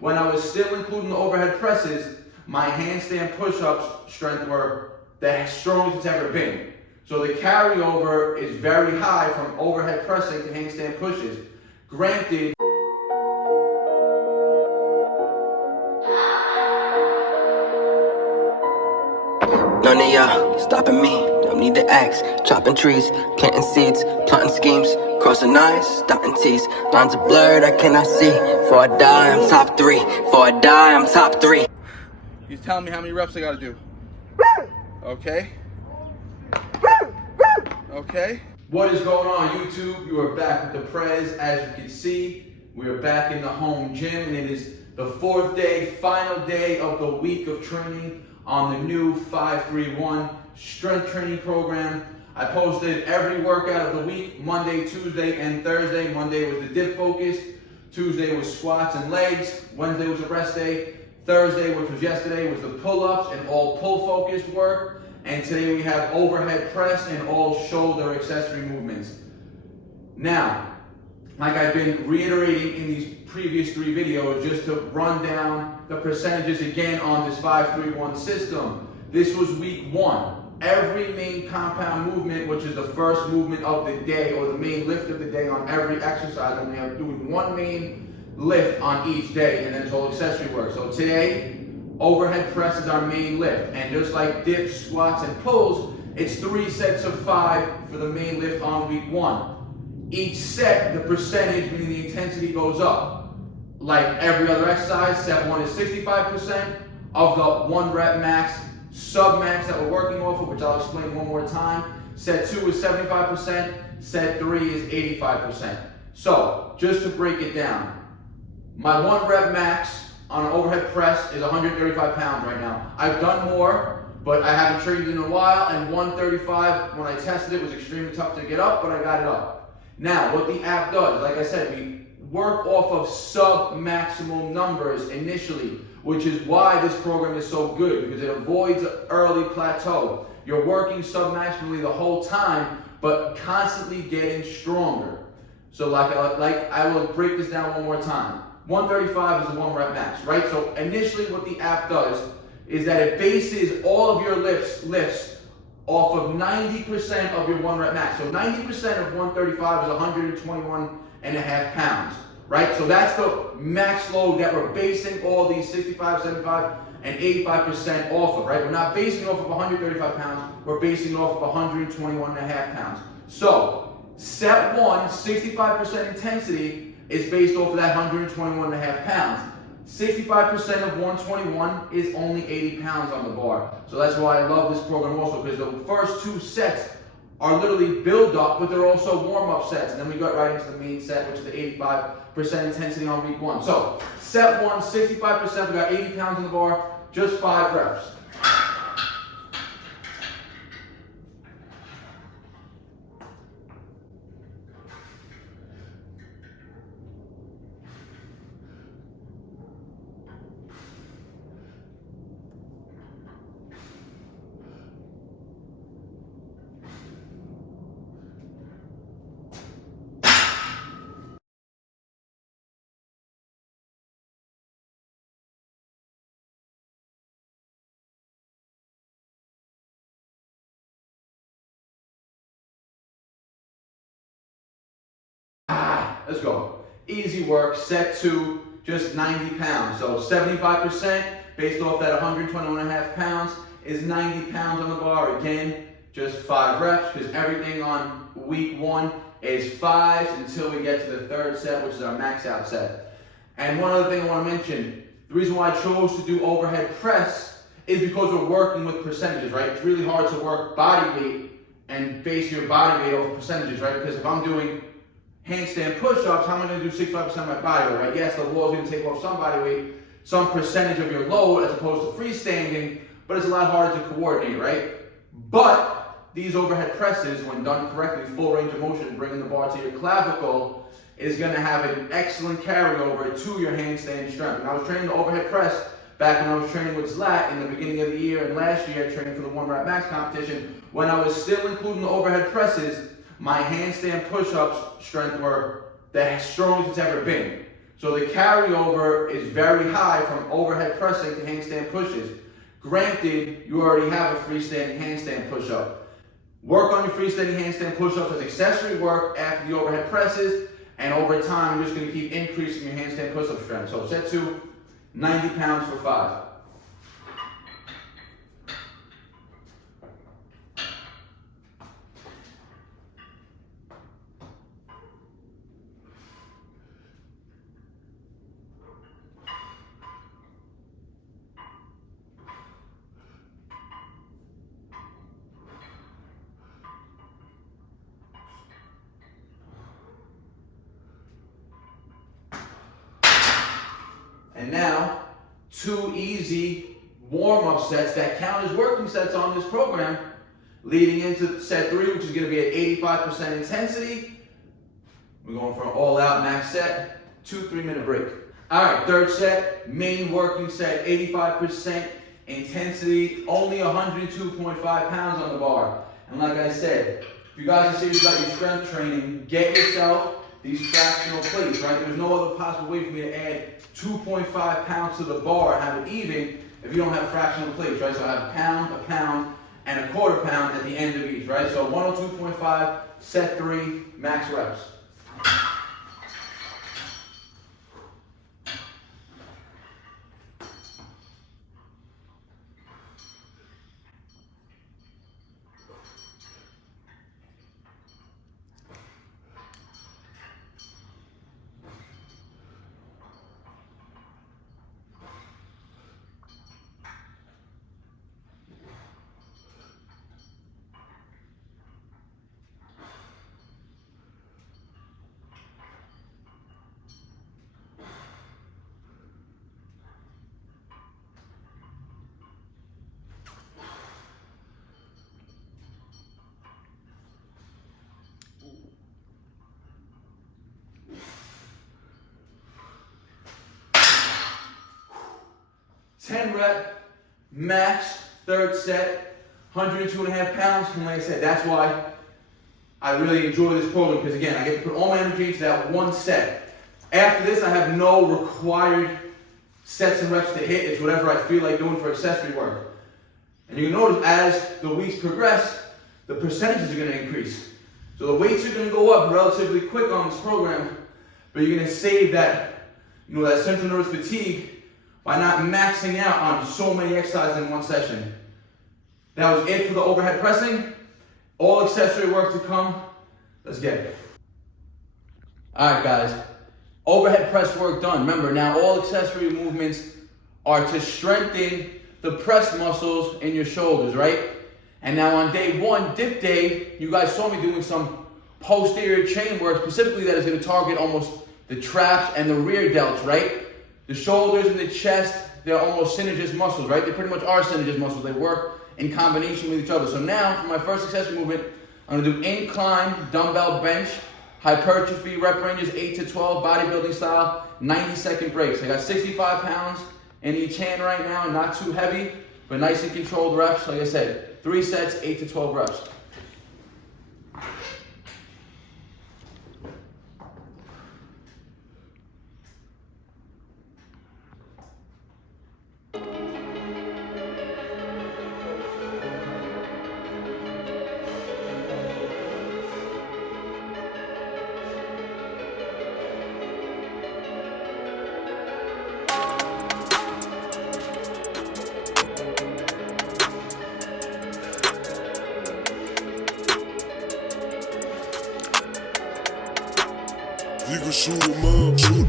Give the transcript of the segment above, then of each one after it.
When I was still including the overhead presses, my handstand push-ups strength were the strongest it's ever been. So the carryover is very high from overhead pressing to handstand pushes. Granted, none of y'all stopping me, don't need to ask. Chopping trees, planting seeds, plotting schemes, crossing lines, dotting T's. Lines are blurred, I cannot see. Before I die, I'm top 3. Before I die, I'm top 3. he's telling me how many reps I gotta do. Okay? Okay? What is going on, YouTube? You are back with the Prez. As you can see, we are back in the home gym, and it is the 4th day, final day of the week of training on the new 531 strength training program. I posted every workout of the week, Monday, Tuesday, and Thursday. Monday was the dip focus. Tuesday was squats and legs. Wednesday was a rest day. Thursday, which was yesterday, was the pull-ups and all pull-focused work. And today we have overhead press and all shoulder accessory movements. Now, like I've been reiterating in these previous 3 videos, just to run down the percentages again on this 531 system. This was week 1. Every main compound movement, which is the first movement of the day or the main lift of the day on every exercise, and we are doing 1 main lift on each day, and then it's all accessory work. So today, overhead press is our main lift, and just like dips, squats, and pulls, it's 3 sets of 5 for the main lift on week 1. Each set, the percentage, meaning the intensity, goes up. Like every other exercise, set 1 is 65% of the 1 rep max, sub-max that we're working off of, which I'll explain one more time. Set 2 is 75%, set 3 is 85%. So, just to break it down, my 1 rep max on an overhead press is 135 pounds right now. I've done more, but I haven't trained in a while, and 135, when I tested it, was extremely tough to get up, but I got it up. Now, what the app does, like I said, we work off of sub-maximal numbers initially, which is why this program is so good, because it avoids an early plateau. You're working sub-maximally the whole time, but constantly getting stronger. So like I will break this down one more time. 135 is the 1 rep max, right? So initially what the app does is that it bases all of your lifts off of 90% of your 1 rep max. So 90% of 135 is 121.5 pounds, right? So that's the max load that we're basing all these 65, 75, and 85% off of, right? We're not basing off of 135 pounds, we're basing off of 121.5 pounds. So set 1, 65% intensity, is based off of that 121.5 pounds. 65% of 121 is only 80 pounds on the bar. So that's why I love this program also, because the first 2 sets are literally build up, but they're also warm up sets. And then we got right into the main set, which is the 85% intensity on week 1. So set 1, 65%, we got 80 pounds on the bar, just 5 reps. Let's go. Easy work. Set 2, just 90 pounds. So 75% based off that 121.5 pounds is 90 pounds on the bar. Again, just 5 reps, because everything on week 1 is 5s until we get to the 3rd set, which is our max out set. And one other thing I want to mention, the reason why I chose to do overhead press is because we're working with percentages, right? It's really hard to work body weight and base your body weight off percentages, right? Because if I'm doing handstand push-ups, how am I going to do 65% of my body weight, right? Yes, the wall is going to take off some body weight, some percentage of your load as opposed to freestanding, but it's a lot harder to coordinate, right? But these overhead presses, when done correctly, full range of motion, bringing the bar to your clavicle, is going to have an excellent carryover to your handstand strength. And I was training the overhead press back when I was training with Zlat in the beginning of the year, and last year training for the 1 rep max competition. When I was still including the overhead presses, my handstand push-ups strength were the strongest it's ever been. So the carryover is very high from overhead pressing to handstand pushes. Granted, you already have a freestanding handstand push-up. Work on your freestanding handstand push-ups as accessory work after the overhead presses, and over time, you're just going to keep increasing your handstand push-up strength. So set to 90 pounds for 5. And now, 2 easy warm-up sets that count as working sets on this program, leading into set 3, which is going to be at 85% intensity. We're going for an all-out max set, 2 3-minute break. All right, third set, main working set, 85% intensity, only 102.5 pounds on the bar. And like I said, if you guys are serious about your strength training, get yourself these fractional plates, right? There's no other possible way for me to add 2.5 pounds to the bar and have it even if you don't have fractional plates, right? So I have a pound, and a quarter pound at the end of each, right? So 102.5, set 3, max reps. Ten rep, max, third set, 102.5 pounds. And like I said, that's why I really enjoy this program, because again, I get to put all my energy into that one set. After this, I have no required sets and reps to hit. It's whatever I feel like doing for accessory work. And you can notice as the weeks progress, the percentages are going to increase. So the weights are going to go up relatively quick on this program, but you're going to save that, that central nervous fatigue by not maxing out on so many exercises in one session. That was it for the overhead pressing. All accessory work to come. Let's get it. All right, guys. Overhead press work done. Remember, now all accessory movements are to strengthen the press muscles in your shoulders, right? And now on day 1, dip day, you guys saw me doing some posterior chain work, specifically that is going to target almost the traps and the rear delts, right? The shoulders and the chest, they're almost synergist muscles, right? They pretty much are synergist muscles. They work in combination with each other. So now, for my first accessory movement, I'm going to do incline, dumbbell bench, hypertrophy, rep ranges 8 to 12, bodybuilding style, 90-second breaks. I got 65 pounds in each hand right now, not too heavy, but nice and controlled reps. Like I said, 3 sets, 8 to 12 reps. You can shoot 'em up, shoot.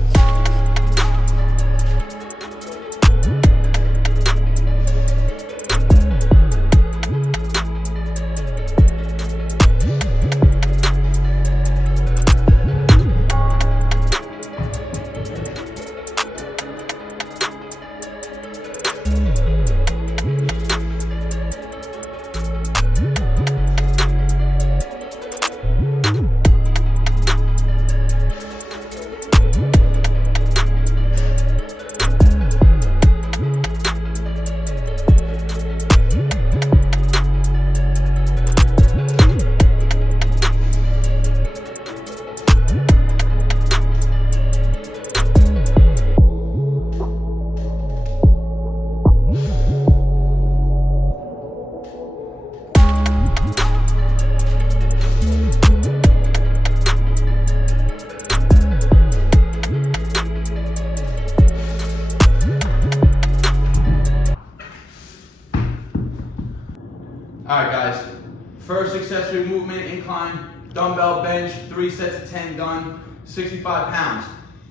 First accessory movement, incline, dumbbell bench, 3 sets of 10 done, 65 pounds.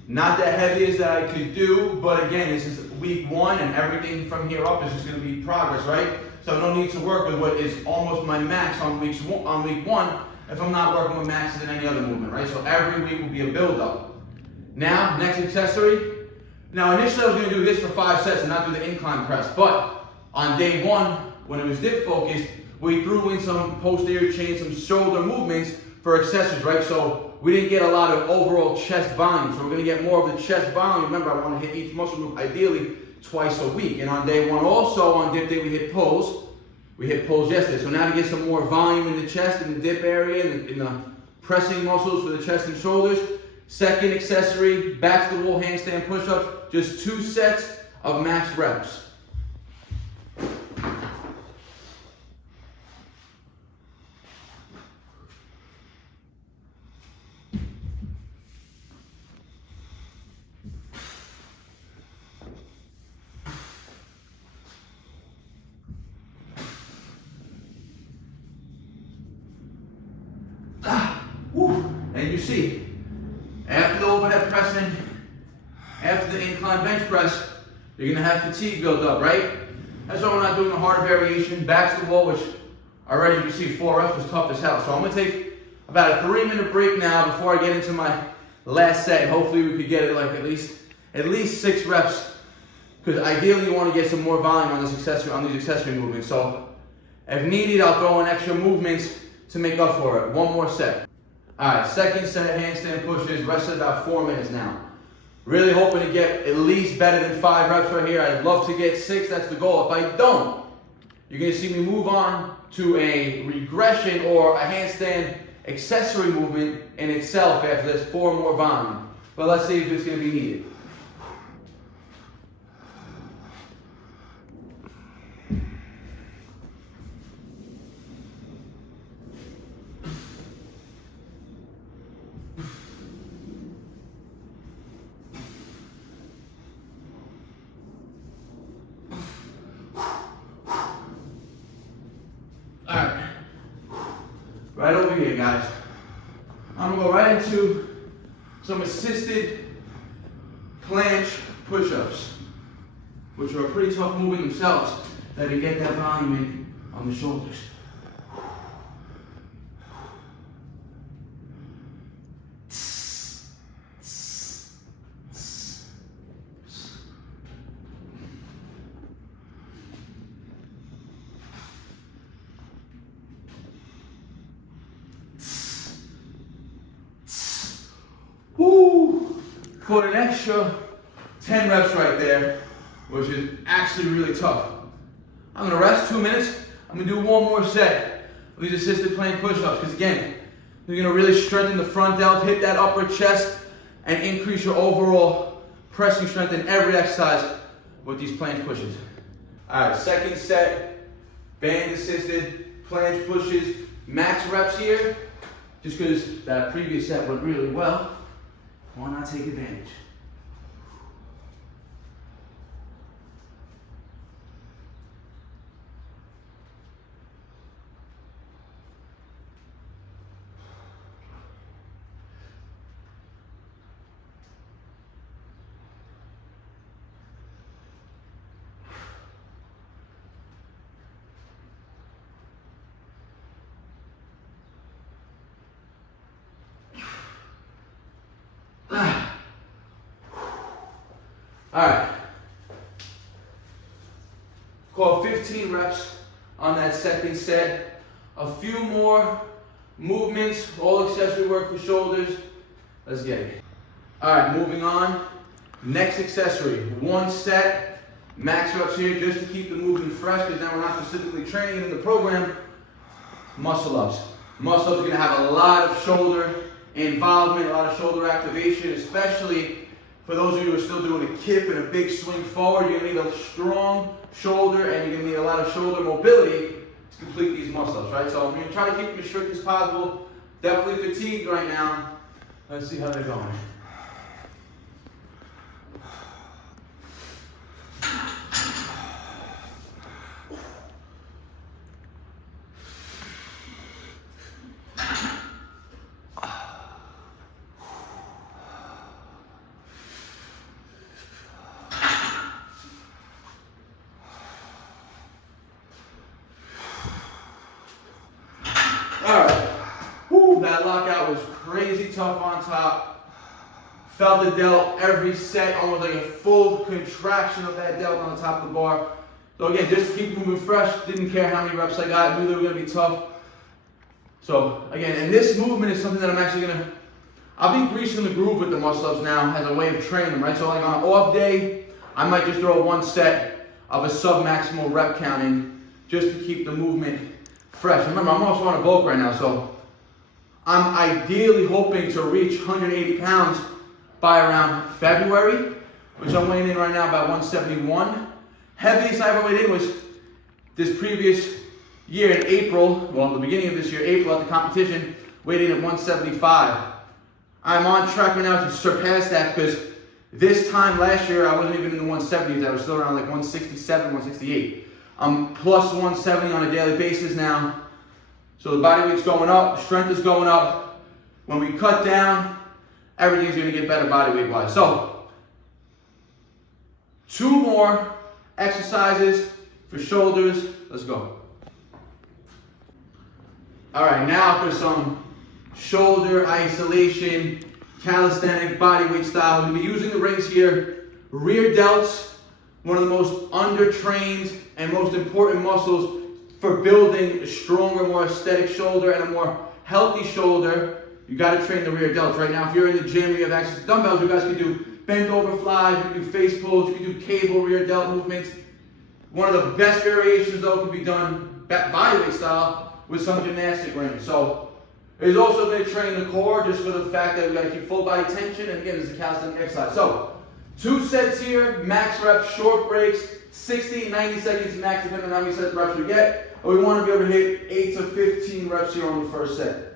Not the heaviest that I could do, but again, this is week 1 and everything from here up is just gonna be progress, right? So no need to work with what is almost my max on week 1 if I'm not working with maxes in any other movement, right? So every week will be a build-up. Now, next accessory. Now initially I was gonna do this for 5 sets and not do the incline press, but on day 1, when it was dip focused, we threw in some posterior chain, some shoulder movements for accessories, right? So we didn't get a lot of overall chest volume. So we're gonna get more of the chest volume. Remember, I wanna hit each muscle group ideally twice a week. And on day 1 also, on dip day, we hit pulls. We hit pulls yesterday. So now to get some more volume in the chest, in the dip area, in the pressing muscles for the chest and shoulders. Second accessory, back to the wall handstand push-ups. Just 2 sets of max reps. And you see, after the overhead pressing, after the incline bench press, you're gonna have fatigue build up, right? That's why we're not doing a hard variation, back to the wall, which already you can see 4 reps was tough as hell. So I'm gonna take about a 3-minute break now before I get into my last set. And hopefully we could get it like at least 6 reps, because ideally you want to get some more volume on these accessory movements. So if needed, I'll throw in extra movements to make up for it. 1 more set. All right, second set of handstand pushes, rested about 4 minutes now. Really hoping to get at least better than 5 reps right here. I'd love to get 6, that's the goal. If I don't, you're gonna see me move on to a regression or a handstand accessory movement in itself after this 4 more volume. But let's see if it's gonna be needed. Right over here, guys. I'm gonna go right into some assisted planche push-ups, which are a pretty tough movement themselves, that can get that volume in on the shoulders. Woo! Put an extra 10 reps right there, which is actually really tough. I'm gonna rest 2 minutes. I'm gonna do 1 more set of these assisted planche push-ups, because again, you're gonna really strengthen the front delt, hit that upper chest, and increase your overall pressing strength in every exercise with these planche pushes. All right, second set, band assisted planche pushes, max reps here, just because that previous set went really well. Why not take advantage? All right, call 15 reps on that second set. A few more movements, all accessory work for shoulders. Let's get it. All right, moving on. Next accessory, 1 set, max reps here just to keep the movement fresh, because now we're not specifically training it in the program. Muscle ups. Muscle ups are gonna have a lot of shoulder involvement, a lot of shoulder activation, especially for those of you who are still doing a kip and a big swing forward. You're gonna need a strong shoulder, and you're gonna need a lot of shoulder mobility to complete these muscle-ups, right? So I'm gonna try to keep them as strict as possible. Definitely fatigued right now. Let's see how they're going. lockout was crazy tough on top. Felt the delt every set, almost like a full contraction of that delt on the top of the bar. So again, just to keep moving fresh, didn't care how many reps I got, knew they were gonna be tough. So again, and this movement is something that I'm actually I'll be greasing the groove with the muscle-ups now as a way of training them, right? So like on an off day, I might just throw one set of a sub-maximal rep count in just to keep the movement fresh. Remember, I'm also on a bulk right now, so I'm ideally hoping to reach 180 pounds by around February, which I'm weighing in right now about 171. Heaviest I ever weighed in was this previous year in April, well, the beginning of this year, April at the competition, weighed in at 175. I'm on track right now to surpass that because this time last year, I wasn't even in the 170s. I was still around like 167, 168. I'm plus 170 on a daily basis now. So the body weight's going up, strength is going up. When we cut down, everything's gonna get better body weight wise. So, 2 more exercises for shoulders. Let's go. All right, now for some shoulder isolation, calisthenic bodyweight style. We're going to be using the rings here. Rear delts, one of the most undertrained and most important muscles for building a stronger, more aesthetic shoulder and a more healthy shoulder. You got to train the rear delts. Right now, if you're in the gym, you have access to dumbbells, you guys can do bent over flies, you can do face pulls, you can do cable rear delt movements. One of the best variations though can be done bodyweight style with some gymnastic rings. So it's also going to train the core just for the fact that we got to keep full body tension, and again, it's a calisthenic exercise. So 2 sets here, max reps, short breaks, 60, 90 seconds max, depending on how many sets reps we get. But we want to be able to hit 8 to 15 reps here on the first set.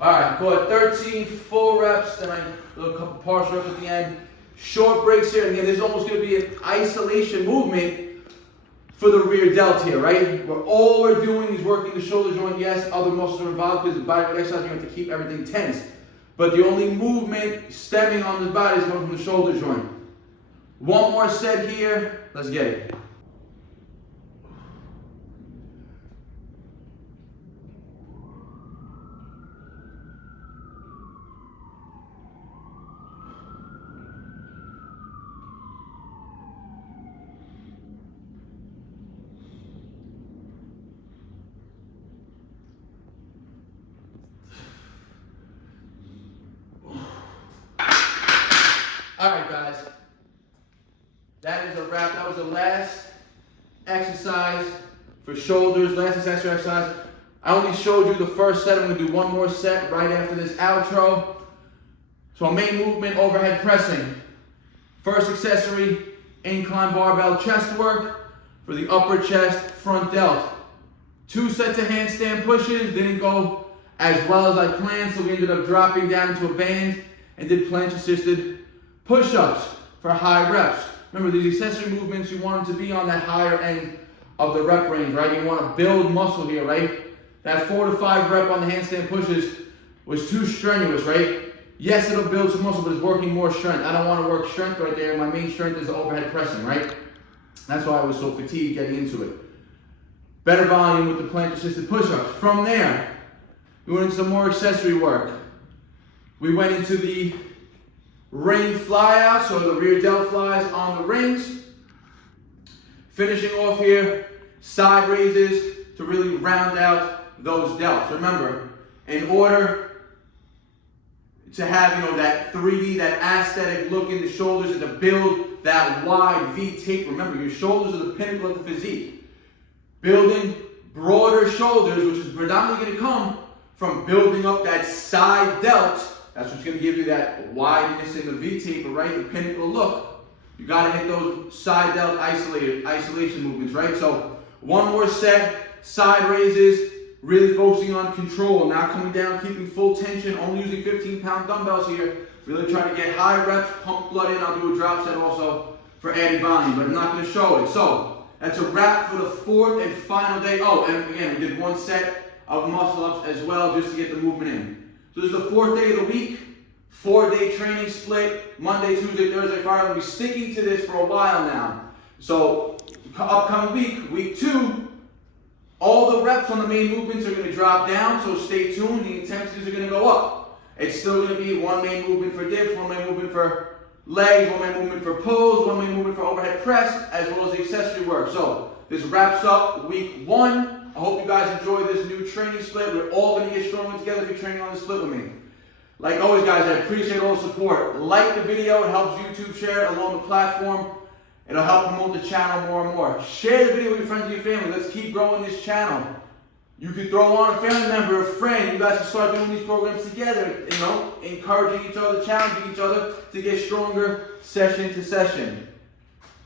All right, go at 13 full reps, then I do a couple partial reps at the end. Short breaks here. Again, this is almost going to be an isolation movement for the rear delt here, right? Where all we're doing is working the shoulder joint. Yes, other muscles are involved because the bodyweight exercise, you have to keep everything tense. But the only movement stemming on the body is going from the shoulder joint. 1 more set here. Let's get it. All right, guys, that is a wrap. That was the last exercise for shoulders, last exercise. I only showed you the first set. I'm gonna do 1 more set right after this outro. So main movement, overhead pressing. First accessory, incline barbell chest work for the upper chest, front delt. 2 sets of handstand pushes, didn't go as well as I planned, so we ended up dropping down into a band and did planche assisted push-ups for high reps. Remember, these accessory movements, you want them to be on that higher end of the rep range, right? You want to build muscle here, right? That 4 to 5 rep on the handstand pushes was too strenuous, right? Yes, it'll build some muscle, but it's working more strength. I don't want to work strength right there. My main strength is the overhead pressing, right? That's why I was so fatigued getting into it. Better volume with the planche assisted push-ups. From there, we went into some more accessory work. We went into the ring fly out, so the rear delt flies on the rings. Finishing off here, side raises to really round out those delts. Remember, in order to have, you know, that 3D, that aesthetic look in the shoulders, and to build that wide V tape. Remember, your shoulders are the pinnacle of the physique. Building broader shoulders, which is predominantly going to come from building up that side delt. That's what's going to give you that wideness in the V taper, right? The pinnacle look. You got to hit those side delt isolation movements, right? So one more set, side raises, really focusing on control, not coming down, keeping full tension, only using 15-pound dumbbells here. Really trying to get high reps, pump blood in. I'll do a drop set also for added volume, but I'm not going to show it. So that's a wrap for the fourth and final day. Oh, and again, we did one set of muscle ups as well, just to get the movement in. So this is the fourth day of the week, 4-day training split, Monday, Tuesday, Thursday, Friday. We'll be sticking to this for a while now. So upcoming week, week 2, all the reps on the main movements are going to drop down, so stay tuned. The intensities are going to go up. It's still going to be one main movement for dips, one main movement for legs, one main movement for pulls, one main movement for overhead press, as well as the accessory work. So this wraps up week 1. I hope you guys enjoy this new training split. We're all going to get stronger together if you're training on the split with me. Like always, guys, I appreciate all the support. Like the video. It helps YouTube share it along the platform. It'll help promote the channel more and more. Share the video with your friends and your family. Let's keep growing this channel. You could throw on a family member, a friend. You guys can start doing these programs together, you know, encouraging each other, challenging each other to get stronger session to session.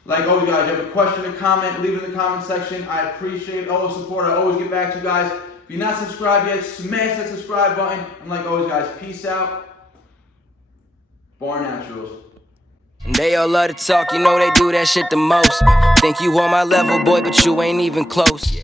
Like always, guys, you have a question or comment, leave it in the comment section. I appreciate all the support. I always get back to you guys. If you're not subscribed yet, smash that subscribe button. And like always, guys, peace out. BARNATURALS. They all love to talk, you know they do that shit the most. Think you on my level, boy, but you ain't even close.